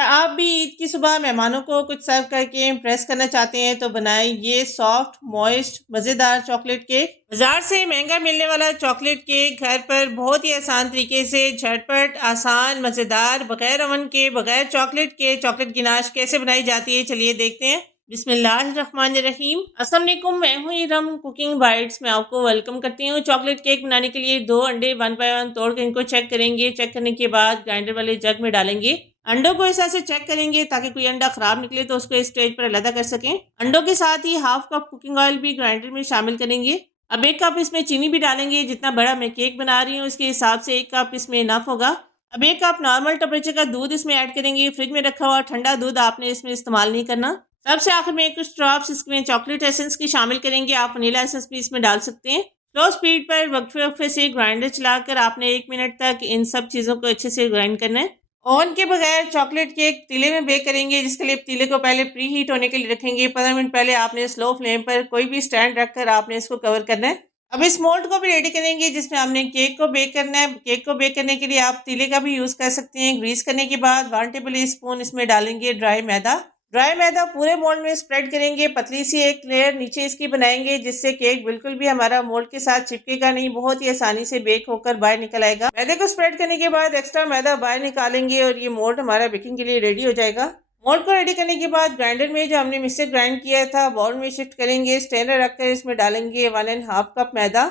क्या आप भी ईद की सुबह मेहमानों को कुछ सर्व करके इम्प्रेस करना चाहते हैं तो बनाएं ये सॉफ्ट, मॉइस्ट, मज़ेदार चॉकलेट केक। बाजार से महंगा मिलने वाला चॉकलेट केक घर पर बहुत ही आसान तरीके से झटपट, आसान, मज़ेदार, बगैर ओवन के, बगैर चॉकलेट के चॉकलेट गिनाश कैसे बनाई जाती है, चलिए देखते हैं। बिस्मिल्लाहिर्रहमानिर्रहीम। अस्सलाम वालेकुम, मैं हूँ इरम कुकिंग बाइट्स में आपको वेलकम करती हूँ। चॉकलेट केक बनाने के लिए 2 अंडे 1 बाय 1 तोड़ कर इनको चेक करेंगे। चेक करने के बाद ग्राइंडर वाले जग में डालेंगे। अंडों को इस तरह से चेक करेंगे ताकि कोई अंडा खराब निकले तो उसको इस स्टेज पर अलग कर सकें। अंडों के साथ ही हाफ कप कुकिंग ऑयल भी ग्राइंडर में शामिल करेंगे। अब 1 कप इसमें चीनी भी डालेंगे। जितना बड़ा मैं केक बना रही हूँ उसके हिसाब से 1 कप इसमें इनफ होगा। अब 1 कप नॉर्मल टेम्परेचर का दूध इसमें ऐड करेंगे। फ्रिज में रखा हुआ ठंडा दूध आपने इसमें इस्तेमाल नहीं करना। सबसे आखिर में कुछ ड्रॉप्स इसमें चॉकलेट एसेंस की शामिल करेंगे। आप वनीला एसेंस भी इसमें डाल सकते हैं। स्लो स्पीड पर वक्फे वक्फे से ग्राइंडर चलाकर आपने 1 मिनट तक इन सब चीज़ों को अच्छे से ग्राइंड करना है। ओवन के बगैर चॉकलेट केक तीले में बेक करेंगे, जिसके लिए तीले को पहले प्री हीट होने के लिए रखेंगे। 15 मिनट पहले आपने स्लो फ्लेम पर कोई भी स्टैंड रखकर आपने इसको कवर करना है। अब इस मोल्ड को भी रेडी करेंगे जिसमें हमने केक को बेक करना है। केक को बेक करने के लिए आप तीले का भी यूज़ कर सकते हैं। ग्रीस करने के बाद 1 टेबल स्पून इसमें डालेंगे ड्राई मैदा। ड्राई मैदा पूरे मोल्ड में स्प्रेड करेंगे। पतली सी एक लेयर नीचे इसकी बनाएंगे जिससे केक बिल्कुल भी हमारा मोल्ड के साथ चिपकेगा नहीं, बहुत ही आसानी से बेक होकर बाहर निकल आएगा। मैदे को स्प्रेड करने के बाद एक्स्ट्रा मैदा बाहर निकालेंगे और ये मोल्ड हमारा बेकिंग के लिए रेडी हो जाएगा। मोल्ड को रेडी करने के बाद ग्राइंडर में जो हमने मिक्सर ग्राइंड किया था बाउल में शिफ्ट करेंगे। स्ट्रेनर रखकर इसमें डालेंगे 1.5 कप मैदा।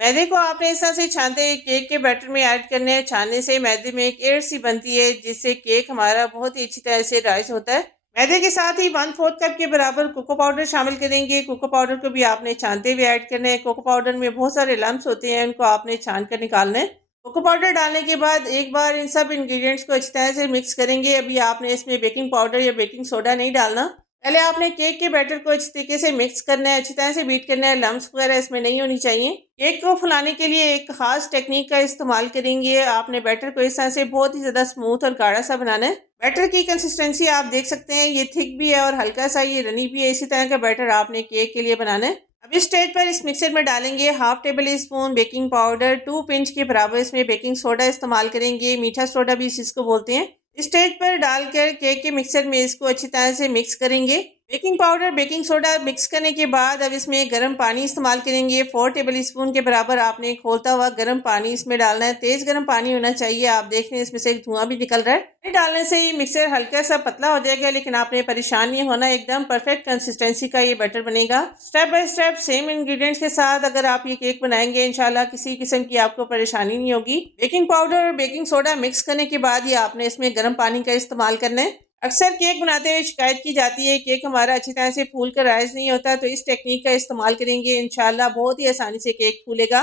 मैदे को आपने इस तरह से छानते केक के बैटर में ऐड करने हैं। छानने से मैदे में एक एयर सी बनती है जिससे केक हमारा बहुत ही अच्छी तरह से राइज होता है। मैदे के साथ ही 1/4 कप के बराबर कोको पाउडर शामिल करेंगे। कोको पाउडर को भी आपने छानते हुए ऐड करना है। कोको पाउडर में बहुत सारे लम्स होते हैं, उनको आपने छान कर निकालना है। कोको पाउडर डालने के बाद एक बार इन सब इंग्रेडिएंट्स को अच्छी तरह से मिक्स करेंगे। अभी आपने इसमें बेकिंग पाउडर या बेकिंग सोडा नहीं डालना। पहले आपने केक के बैटर को अच्छी तरीके से मिक्स करना है, अच्छी तरह से बीट करना है। लम्स वगैरह इसमें नहीं होनी चाहिए। केक को फुलाने के लिए एक खास टेक्निक का इस्तेमाल करेंगे। आपने बैटर को इस तरह से बहुत ही ज़्यादा स्मूथ और गाढ़ा सा बनाना है। बैटर की कंसिस्टेंसी आप देख सकते हैं, ये थिक भी है और हल्का सा ये रनी भी है। इसी तरह का बैटर आपने केक के लिए बनाना है। अब इस स्टेज पर इस मिक्सर में डालेंगे 1/2 table spoon baking powder. 2 pinch के बराबर इसमें बेकिंग सोडा इस्तेमाल करेंगे। मीठा सोडा भी इसको बोलते हैं। इस स्टेज पर डालकर केक के मिक्सर में इसको अच्छी तरह से मिक्स करेंगे। Baking powder baking soda mix करने के बाद अब इसमें गर्म पानी इस्तेमाल करेंगे। 4 टेबल स्पून के बराबर आपने खोलता हुआ गर्म पानी इसमें डालना है। तेज गर्म पानी होना चाहिए। आप देख रहे हैं इसमें से एक धुआं भी निकल रहा है। पानी डालने से ही मिक्सर हल्का सा पतला हो जाएगा, लेकिन आपने परेशान नहीं होना। एकदम परफेक्ट कंसिस्टेंसी का ये बैटर बनेगा। Step by step same ingredients के साथ अगर आप ये केक बनाएंगे इंशाल्लाह किसी किस्म की आपको परेशानी नहीं होगी। बेकिंग पाउडर और बेकिंग सोडा मिक्स करने के बाद ही आपने इसमें गर्म पानी का इस्तेमाल करना है। अक्सर केक बनाते हुए शिकायत की जाती है केक हमारा अच्छी तरह से फूल कर राइज नहीं होता, तो इस टेक्निक का इस्तेमाल करेंगे इंशाल्लाह बहुत ही आसानी से केक फूलेगा।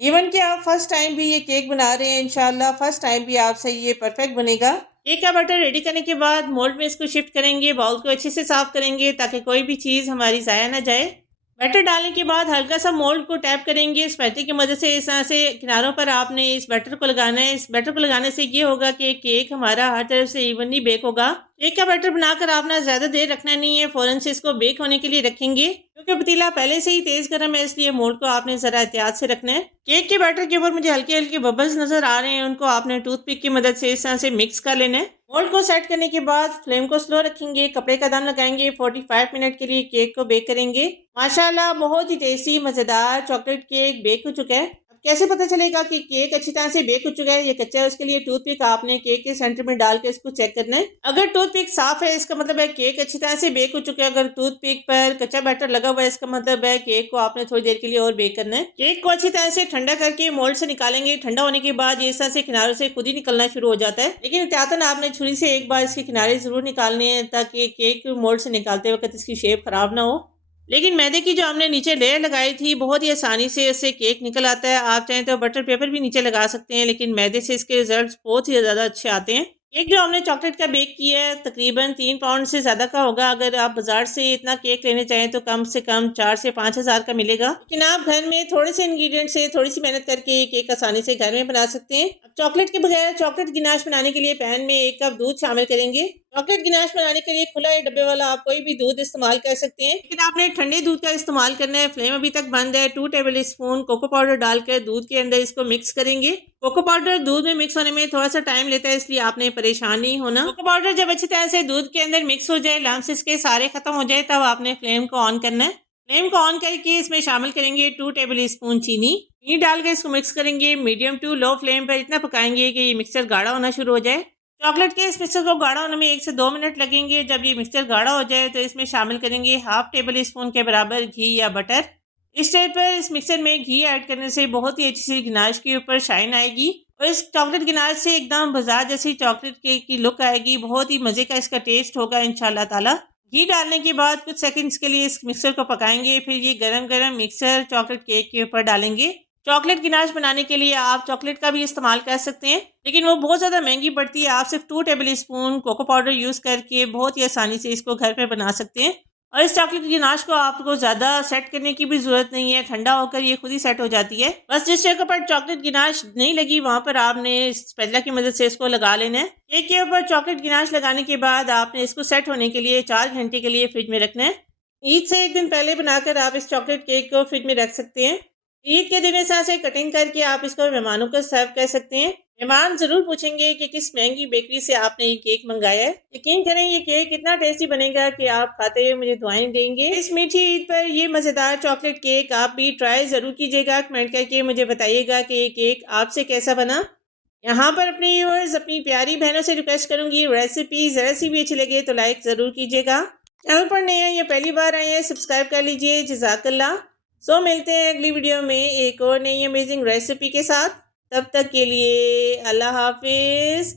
इवन कि आप फर्स्ट टाइम भी ये केक बना रहे हैं, इंशाल्लाह फर्स्ट टाइम भी आपसे ये परफेक्ट बनेगा। केक का बैटर रेडी करने के बाद मोल्ड में इसको शिफ्ट करेंगे। बाउल को अच्छे से साफ करेंगे ताकि कोई भी चीज़ हमारी ज़ाया ना जाए। बैटर डालने के बाद हल्का सा मोल्ड को टैप करेंगे स्पैचुला की मदद से। इस तरह से किनारों पर आपने इस बैटर को लगाना है। इस बैटर को लगाने से ये होगा कि केक हमारा हर तरफ से इवनली बेक होगा। केक का बैटर बनाकर आपने ज़्यादा देर रखना नहीं है, फ़ौरन से इसको बेक होने के लिए रखेंगे। क्योंकि पतीला पहले से ही तेज़ गर्म है, इसलिए मोल्ड को आपने ज़रा एहतियात से रखना है। केक के बैटर के ऊपर मुझे हल्के हल्के बबल्स नज़र आ रहे हैं, उनको आपने टूथपिक की मदद से इस तरह से मिक्स कर लेना है। मोल्ड को सेट करने के बाद फ्लेम को स्लो रखेंगे। कपड़े का दम लगाएंगे। 45 मिनट के लिए केक को बेक करेंगे। माशाल्लाह बहुत ही टेस्टी मज़ेदार चॉकलेट केक बेक हो चुका है। अब कैसे पता चलेगा कि केक अच्छी तरह से बेक हो चुका है या कच्चा है? उसके लिए टूथपिक आपने केक के सेंटर में डाल के इसको चेक करना है। अगर टूथपिक साफ है इसका मतलब है केक अच्छी तरह से बेक हो चुका है। अगर टूथपिक पर कच्चा बैटर लगा हुआ है इसका मतलब है केक को आपने थोड़ी देर के लिए और बेक करना है। केक को अच्छी तरह से ठंडा करके मोल्ड से निकालेंगे। ठंडा होने के बाद ये इस तरह से किनारों से खुद ही निकलना शुरू हो जाता है, लेकिन एहतियातन आपने छुरी से एक बार इसके किनारे जरूर निकालने हैं ताकि केक मोल्ड से निकालते वक्त इसकी शेप खराब ना हो। लेकिन मैदे की जो हमने नीचे लेयर लगाई थी बहुत ही आसानी से इससे केक निकल आता है। आप चाहें तो बटर पेपर भी नीचे लगा सकते हैं, लेकिन मैदे से इसके रिजल्ट्स बहुत ही ज़्यादा अच्छे आते हैं। केक जो हमने चॉकलेट का बेक किया है तकरीबन 3 पाउंड से ज़्यादा का होगा। अगर आप बाजार से इतना केक लेने चाहें तो कम से कम 4 से 5 हज़ार का मिलेगा, लेकिन आप घर में थोड़े से इंग्रेडिएंट से थोड़ी सी मेहनत करके ये केक आसानी से घर में बना सकते हैं। अब चॉकलेट के बगैर चॉकलेट गिनाश बनाने के लिए पैन में 1 कप दूध शामिल करेंगे। चॉकलेट गिनाश बनाने के लिए खुला या डब्बे वाला आप कोई भी दूध इस्तेमाल कर सकते हैं, लेकिन आपने ठंडे दूध का इस्तेमाल करना है। फ्लेम अभी तक बंद है। 2 टेबल स्पून कोको पाउडर डालकर दूध के अंदर इसको मिक्स करेंगे। कोको पाउडर दूध में मिक्स होने में थोड़ा सा टाइम लेता है, इसलिए आपने परेशान नहीं होना। कोको पाउडर जब अच्छी तरह से दूध के अंदर मिक्स हो जाए, लम्स इसके सारे खत्म हो जाए, तब आपने फ्लेम को ऑन करना है। फ्लेम को ऑन करके इसमें शामिल करेंगे 2 टेबल स्पून चीनी डालकर इसको मिक्स करेंगे। मीडियम टू लो फ्लेम पर इतना पकाएंगे कि ये मिक्सचर गाढ़ा होना शुरू हो जाए। चॉकलेट के इस मिक्सचर को गाढ़ा होने में 1 से 2 मिनट लगेंगे। जब ये मिक्सचर गाढ़ा हो जाए तो इसमें शामिल करेंगे हाफ टेबल स्पून के बराबर घी या बटर। इस स्टेज पर इस मिक्सचर में घी ऐड करने से बहुत ही अच्छी सी गिनाश के ऊपर शाइन आएगी और इस चॉकलेट गिनाश से एकदम बाजार जैसी चॉकलेट केक की लुक आएगी। बहुत ही मज़े का इसका टेस्ट होगा इंशाल्लाह ताला। घी डालने के बाद कुछ सेकंड्स के लिए इस मिक्सर को पकाएंगे। फिर ये गरम गरम मिक्सर चॉकलेट केक के ऊपर डालेंगे। चॉकलेट गिनाश बनाने के लिए आप चॉकलेट का भी इस्तेमाल कर सकते हैं, लेकिन वो बहुत ज़्यादा महंगी पड़ती है। आप सिर्फ 2 tablespoon cocoa powder use करके बहुत ही आसानी से इसको घर पे बना सकते हैं। और इस चॉकलेट गिनाश को आपको ज़्यादा सेट करने की भी ज़रूरत नहीं है, ठंडा होकर ये खुद ही सेट हो जाती है। बस जिस जगह पर चॉकलेट गिनाश नहीं लगी वहाँ पर आपने स्पैचुला की मदद से इसको लगा लेना है। केक के ऊपर चॉकलेट गिनाश लगाने के बाद आपने इसको सेट होने के लिए 4 घंटे के लिए फ्रिज में रखना है। ईद से 1 दिन पहले बनाकर आप इस चॉकलेट केक को फ्रिज में रख सकते हैं। ईद के दिन इस तरह से कटिंग करके आप इसको मेहमानों को सर्व कर सकते हैं। मेहमान ज़रूर पूछेंगे कि किस महंगी बेकरी से आपने ये केक मंगाया है। यकीन करें ये केक इतना टेस्टी बनेगा कि आप खाते हुए मुझे दुआएं देंगे। इस मीठी ईद पर ये मज़ेदार चॉकलेट केक आप भी ट्राई ज़रूर कीजिएगा। कमेंट करके मुझे बताइएगा कि ये केक आपसे कैसा बना। यहाँ पर अपने व्यूअर्स अपनी प्यारी बहनों से रिक्वेस्ट करूँगी, रेसिपी ज़रा सी भी अच्छी लगे तो लाइक ज़रूर कीजिएगा। चैनल पर नए हैं या पहली बार आए हैं सब्सक्राइब कर लीजिए। जज़ाकल्लाह। सो मिलते हैं अगली वीडियो में एक और नई अमेजिंग रेसिपी के साथ। तब तक के लिए अल्लाह हाफिज़।